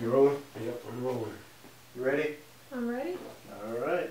You rolling? Yep, I'm rolling. You ready? I'm ready. All right.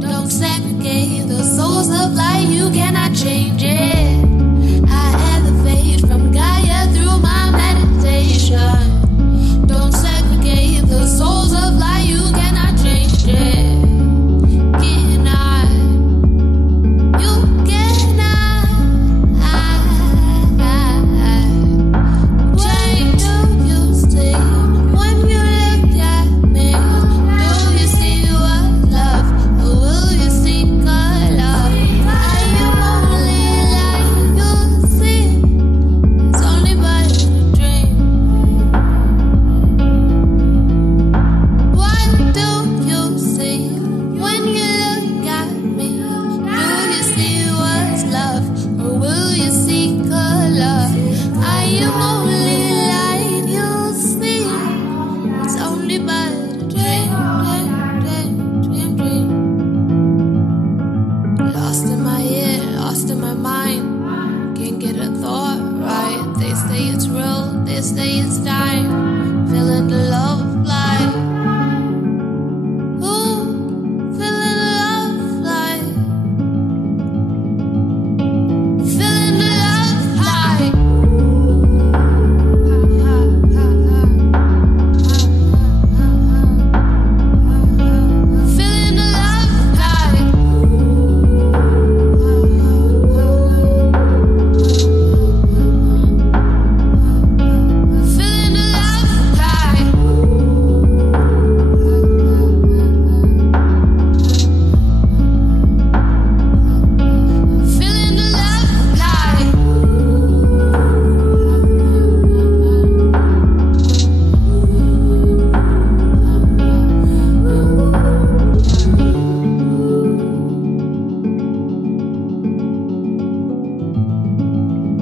Don't segregate the souls of light, you cannot change it. I elevate from Gaia through my meditation. Don't segregate the souls of light, you cannot change it. Cannot, you cannot change who you see when you look at me. Do you see what love, or will you see color? I am only like you see. It's only but a dream. What do you see when you look at me? Do you see what's love, or will you see color? I am only light you see. It's only but a dream, dream. Lost in my head, lost in my mind. Can't get a thought right. They say it's real, they say it's time. Feeling the love of life. Ooh, feeling the love of life. Feeling the love of life. Feeling the love of life. Feeling the love of life. Feeling the love of life.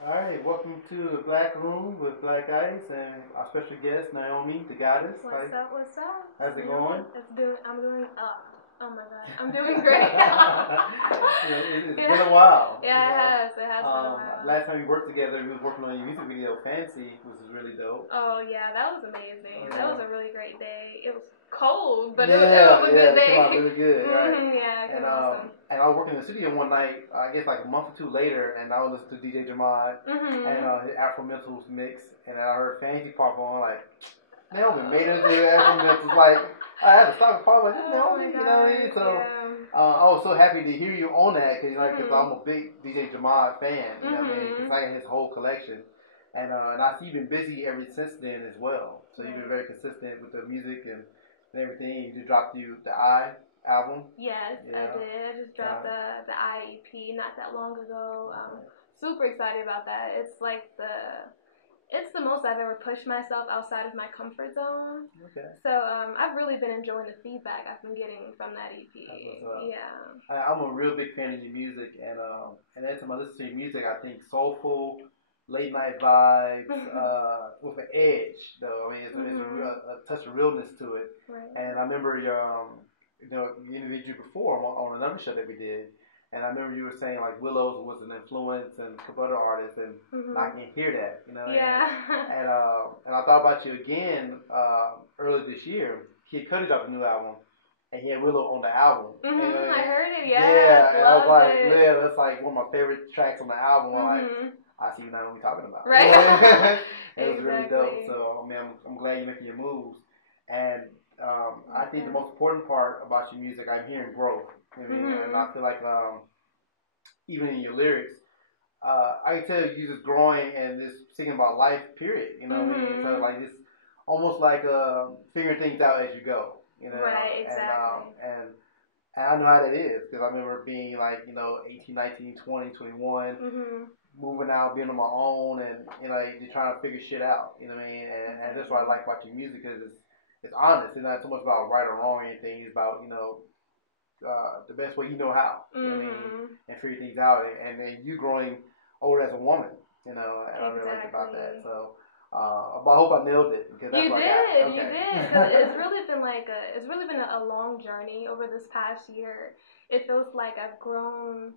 All right. Welcome to the Black Room with BlackIce and our special guest Naomi the Goddess. What's up? What's up? How's it going? I'm doing oh my god. I'm doing great. It's been a while. Yeah, it has. It has been a while. Last time we worked together, we was working on your music video, Fancy, which was really dope. Oh yeah, that was amazing. Yeah. That was a really great day. It was cold, but yeah, it was a good it day. came out really good, right? Yeah, it And came out awesome. and I was working in the studio one night, I guess like a month or two later, and I was listening to DJ Jamad and his Afro Mentals mix, and I heard Fancy pop on, like, Naomi made it to Afro Mentals, like, I had to stop and pop, like, this Naomi, you know what I mean? So, I was so happy to hear you on that, because I'm a big DJ Jamad fan, you know what I mean? Because I had his whole collection. And I see you've been busy ever since then as well. So you've been very consistent with the music and everything. You just dropped the I album. Yes, Yeah. I did. I just dropped the IEP not that long ago. Super excited about that. It's the most I've ever pushed myself outside of my comfort zone. Okay. So I've really been enjoying the feedback I've been getting from that EP. That's what's up. Yeah. I'm a real big fan of your music, and every time I listen to your music, I think soulful, late night vibes with an edge, though. I mean, it's a touch of realness to it. Right. And I remember your, you interviewed you before on another show that we did, and I remember you were saying like Willows was an influence and a couple other artists, and I can hear that, you know. Yeah. And I thought about you again earlier this year. Kid Cudi dropped a new album, and he had Willow on the album. I heard it. Yeah. Yeah, and I was like, it. yeah, that's like one of my favorite tracks on the album. I'm like, I see you now what we're talking about. Right. It was really dope. So, I mean, I'm glad you're making your moves. And I think the most important part about your music, I'm hearing growth. I mean, and I feel like even in your lyrics, I can tell you're just growing and just thinking about life, period. You know what I mean? So, like, it's almost like figuring things out as you go. You know? Right, exactly. And I know how that is because I remember being like, 18, 19, 20, 21, moving out, being on my own, and, you're trying to figure shit out. You know what I mean? And that's what I like about your music because it's honest. It's not so much about right or wrong or anything. It's about, the best way you know how. You know what I mean? And figure things out. And then you growing older as a woman, and I really like about that. So, but I hope I nailed it because that's what I got. Okay. You did. 'Cause it's really been a long journey over this past year. It feels like I've grown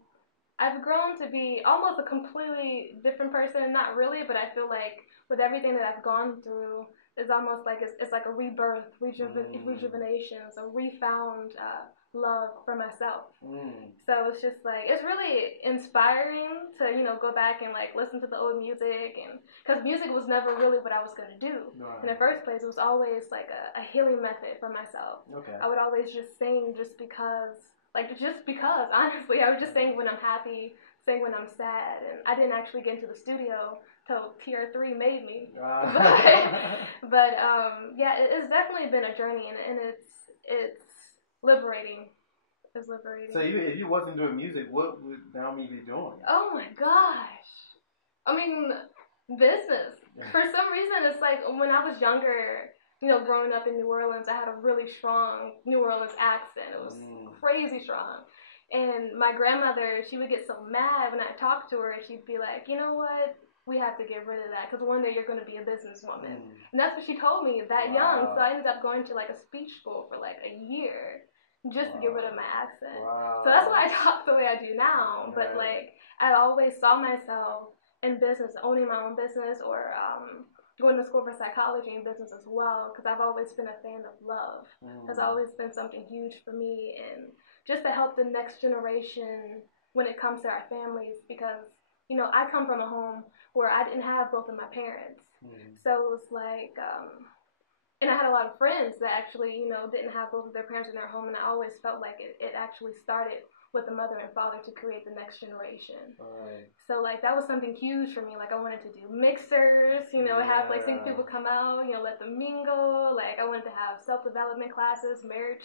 to be almost a completely different person. Not really, but I feel like with everything that I've gone through, it's almost like it's like a rebirth, rejuvenation, so refound love for myself. So it's just like it's really inspiring to go back and like listen to the old music, and because music was never really what I was gonna do in the first place. It was always like a healing method for myself. Okay. I would always just sing just because. Honestly, I would just sing when I'm happy, sing when I'm sad, and I didn't actually get into the studio till Tier 3 made me. But yeah, it's definitely been a journey, and it's liberating. It's liberating. So if you wasn't doing music, what would Naomi be doing? Oh my gosh! I mean, business. For some reason, it's like when I was younger. Growing up in New Orleans, I had a really strong New Orleans accent. It was crazy strong. And my grandmother, she would get so mad when I talked to her. She'd be like, you know what? We have to get rid of that because one day you're going to be a businesswoman. And that's what she told me that young. So I ended up going to like a speech school for like a year just to get rid of my accent. So that's why I talk the way I do now. But like I always saw myself in business, owning my own business, or going to school for psychology and business as well, because I've always been a fan of love. Has always been something huge for me, and just to help the next generation when it comes to our families, because I come from a home where I didn't have both of my parents, so it was like, and I had a lot of friends that actually didn't have both of their parents in their home, and I always felt like it actually started with the mother and father to create the next generation. So like that was something huge for me. Like I wanted to do mixers, have like single people come out, let them mingle. Like I wanted to have self-development classes, marriage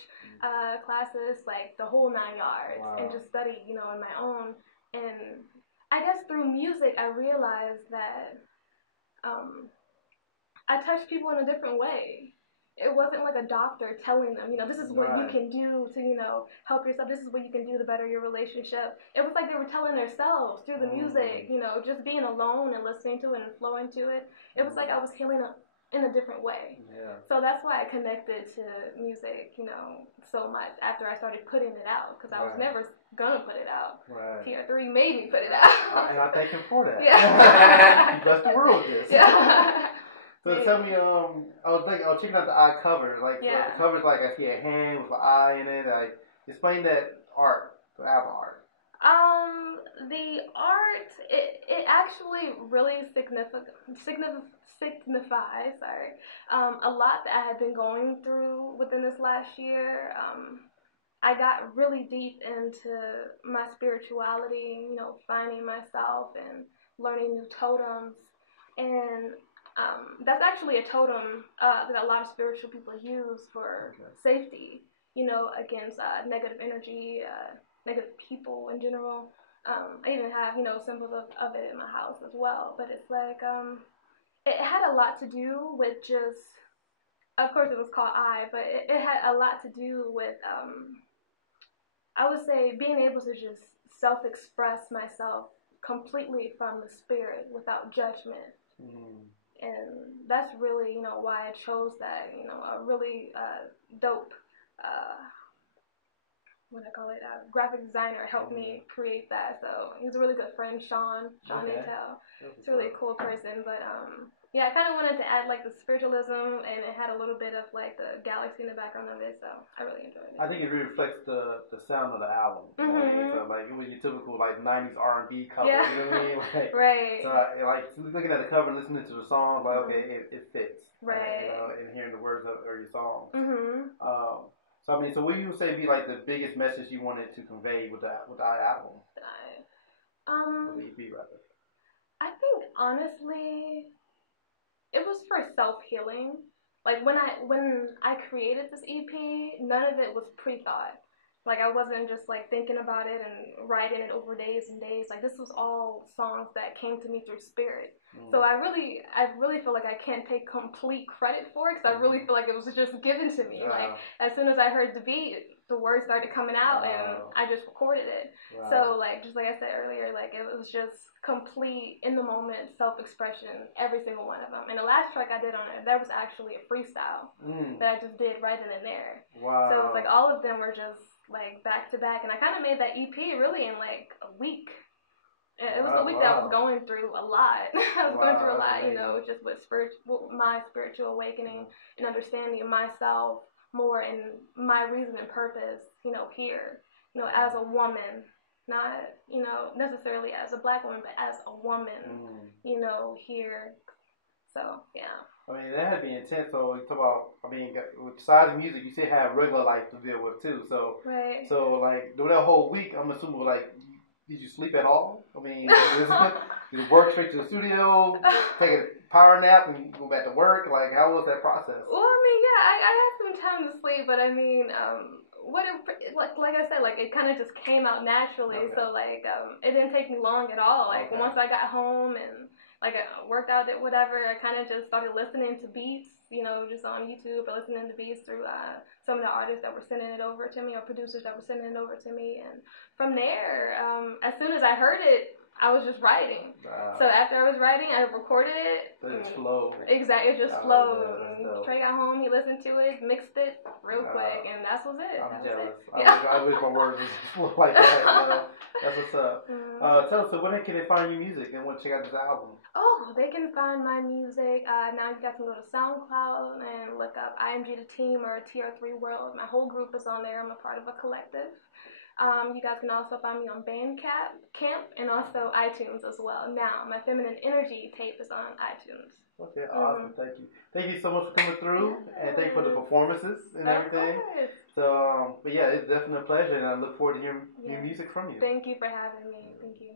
classes, like the whole 9 yards, and just study, on my own. And I guess through music, I realized that I touched people in a different way. It wasn't like a doctor telling them, this is what you can do to, help yourself. This is what you can do to better your relationship. It was like they were telling themselves through the music, just being alone and listening to it and flowing to it. It was like I was healing in a different way. So that's why I connected to music, so much after I started putting it out, because I was never gonna put it out. Tier 3 made me put it out. And I thank him for that. Yeah. You blessed the world with this. Yeah. So tell me, I was checking out the eye cover. Like the cover's like I see a hand with an eye in it. Like explain that art, the album art. The art, it actually really signifies a lot that I had been going through within this last year. I got really deep into my spirituality, finding myself and learning new totems, and that's actually a totem that a lot of spiritual people use for safety, against negative energy, negative people in general. I even have, symbols of it in my house as well. But it's like, it had a lot to do with just, of course it was called I, but it had a lot to do with, I would say, being able to just self-express myself completely from the spirit without judgment. And that's really, you know, why I chose that. You know, a really dope, graphic designer helped me create that. So he's a really good friend, Sean Natel. He's a really cool person. But yeah, I kind of wanted to add like the spiritualism, and it had a little bit of like the galaxy in the background of it. So I really enjoyed it. I think it really reflects the sound of the album. You know what I mean? So like it was your typical like '90s R&B cover. Yeah. You know what I mean? Like, right. So like looking at the cover, listening to the song, like okay, it fits. Right. You know, and hearing the words of your song. So I mean, so what do you say be like the biggest message you wanted to convey with the album? With the EP rather. I think honestly, it was for self-healing. Like when I created this EP, none of it was pre-thought. Like I wasn't just like thinking about it and writing it over days and days. Like this was all songs that came to me through spirit. So I really feel like I can't take complete credit for it, because I really feel like it was just given to me. Like as soon as I heard the beat, the words started coming out, and I just recorded it. So like just like I said earlier, like it was just complete in the moment self-expression, every single one of them. And the last track I did on it, that was actually a freestyle that I just did right then and there. So it was like all of them were just like back to back, and I kind of made that EP really in like a week. It was a week that I was going through a lot. I was going through a lot, you know, just with my spiritual awakening and understanding of myself more and my reason and purpose, you know, here, you know, as a woman, not, you know, necessarily as a black woman, but as a woman, you know, here. So, yeah. I mean, that had to be intense. So, you talk about, I mean, besides the music, you still have regular life to deal with, too. So, so like, during that whole week, I'm assuming, like, did you sleep at all? I mean, did you work straight to the studio, take a power nap, and go back to work? Like, how was that process? Well, I mean, yeah, I had some time to sleep, but I mean, like I said, like, it kind of just came out naturally. So, like, it didn't take me long at all. Like, once I got home and, like, I worked out it, whatever, I kind of just started listening to beats, you know, just on YouTube, or listening to beats through some of the artists that were sending it over to me, or producers that were sending it over to me. And from there, as soon as I heard it, I was just writing. So after I was writing, I recorded it. So it just flowed. Exactly, it just flowed. Trey got home, he listened to it, mixed it real quick, and that was it. I'm jealous. I wish my words would flow like that. That's what's up. Tell us, so where can they find your music and want to check out this album? Oh, they can find my music. Now you guys can go to SoundCloud and look up IMG The Team or TR3 World. My whole group is on there. I'm a part of a collective. You guys can also find me on Bandcamp and also iTunes as well. Now, my Feminine Energy tape is on iTunes. Okay, awesome. Thank you. Thank you so much for coming through, and thank you for the performances and everything. So, but yeah, it's definitely a pleasure, and I look forward to hearing new music from you. Thank you for having me. Thank you.